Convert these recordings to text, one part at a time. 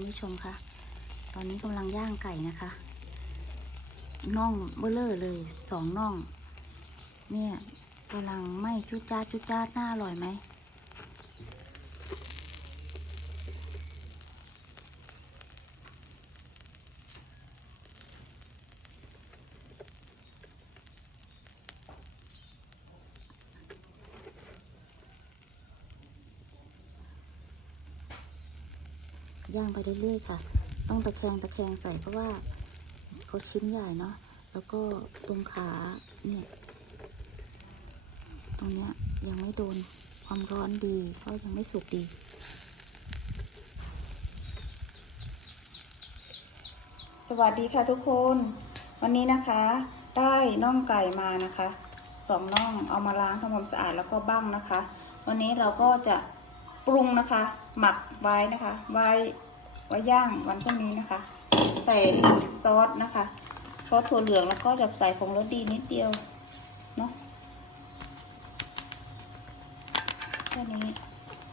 คุณผู้ชมคะตอนนี้กำลังย่างไก่นะคะน่องเบลเลอร์เลยสองน่อง เนี่ยกำลังไหม่จุดจ้าจุดจ้าหน่าอร่อยไหม ย่างไปเรื่อยๆค่ะ ต้องตะแคงตะแคงใส่เพราะว่าเขาชิ้นใหญ่เนาะแล้วก็ตรงขาเนี่ยตรงเนี้ยยังไม่โดนความร้อนดีก็ยังไม่สุกดีสวัสดีค่ะทุกคน วันนี้นะคะได้น่องไก่มานะคะสองน่องเอามาล้างทำความสะอาดแล้วก็บ้างนะคะ วันนี้เราก็จะ ปรุงนะคะ หมักไว้นะคะ ไว้ไว้ย่างวันพรุ่งนี้นะคะ ใส่ซอสนะคะซอสถั่วเหลืองแล้วก็จะใส่ผงรสดีนิดเดียวเนาะแค่นี้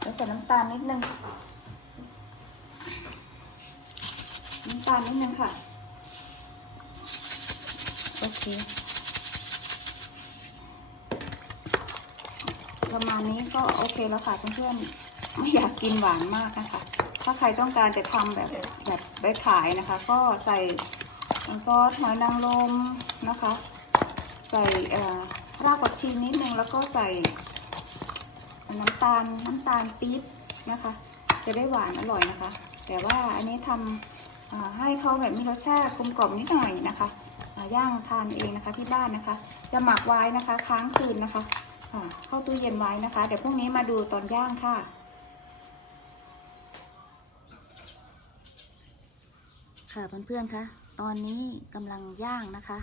แล้วใส่น้ำตาลนิดนึงน้ำตาลนิดนึงค่ะโอเค ประมาณนี้ก็โอเคแล้วค่ะเพื่อนๆไม่อยากกินหวานมากนะคะ ถ้าใครต้องการจะทำแบบแบบไปขายนะคะ ก็ใส่ซอสหอยนางรมนะคะ ใส่รากผักชีนิดนึงแล้วก็ใส่น้ำตาลน้ำตาลปี๊บนะคะ จะได้หวานอร่อยนะคะ แต่ว่าอันนี้ทำให้เขาแบบมีรสชาติกลมกล่อมนิดหน่อยนะคะย่างทานเองนะคะที่บ้านนะคะ จะหมักไว้นะคะ ค้างคืนนะคะ อ่าเข้าตู้เย็นไว้นะคะ เดี๋ยวพรุ่งนี้มาดูตอนย่างค่ะ ค่ะเพื่อนๆคะตอนนี้กำลังย่างนะคะ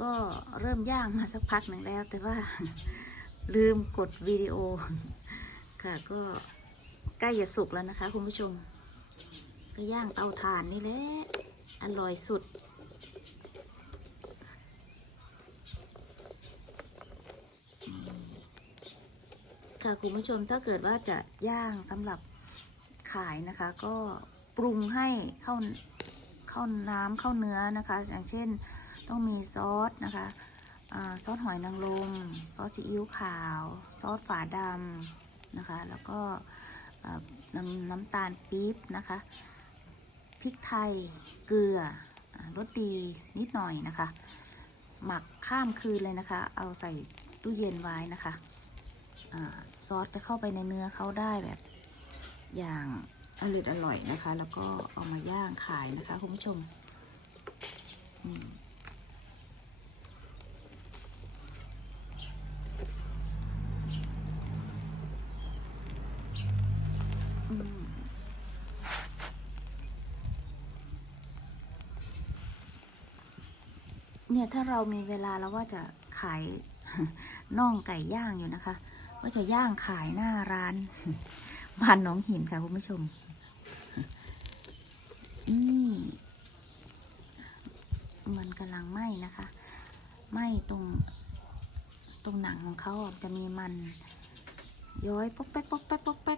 ก็เริ่มย่างมาสักพักหนึ่งแล้ว แต่ว่าลืมกดวิดีโอ ค่ะก็ใกล้จะสุกแล้วนะคะ คุณผู้ชม ก็ย่างเตาถ่านนี่แหละอร่อยสุด ค่ะคุณผู้ชมถ้าเกิดว่าจะย่างสำหรับขายนะคะ ก็ปรุงให้เข้าเข้าน้ำเข้าเนื้อนะคะ อย่างเช่นต้องมีซอสนะคะอซอสหอยนางรมซอสซีอิ๊วขาว ซอสฝาดำนะคะ แล้วก็น้ำน้ำตาลปี๊บนะคะพริกไทยเกลือรสดีนิดหน่อยนะคะ หมักข้ามคืนเลยนะคะ เอาใส่ตู้เย็นไว้นะคะ ซอสจะเข้าไปในเนื้อเขาได้แบบอย่างอร่อยอร่อยนะคะ แล้วก็เอามาย่างขายนะคะคุณผู้ชมอืมอืมเนี่ยถ้าเรามีเวลาแล้วว่าจะขายน่องไก่ย่างอยู่นะคะ ว่าจะย่างขายหน้าร้านบ้านน้องหินค่ะคุณผู้ชมนี่มันกำลังไหม้นะคะไหม้ตรงตรงหนังของเขาจะมีมันย้อยป๊อกแป๊กป๊อกแป๊กป๊อกแป๊ก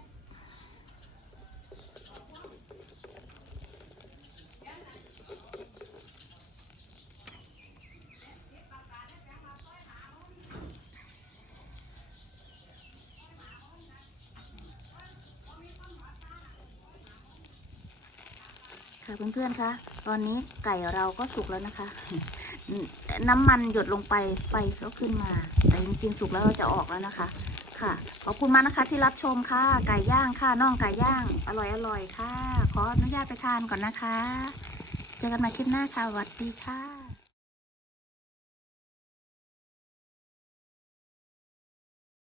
ค่ะเพื่อนๆคะตอนนี้ไก่เราก็สุกแล้วนะคะ น้ำมันหยดลงไปไฟก็ขึ้นมา แต่จริงๆสุกแล้วเราจะออกแล้วนะคะ ค่ะขอบคุณมากนะคะที่รับชมค่ะ ไก่ย่างค่ะน่องไก่ย่าง อร่อยอร่อยค่ะ ขออนุญาตไปทานก่อนนะคะ เจอกันใหม่คลิปหน้าค่ะสวัสดีค่ะ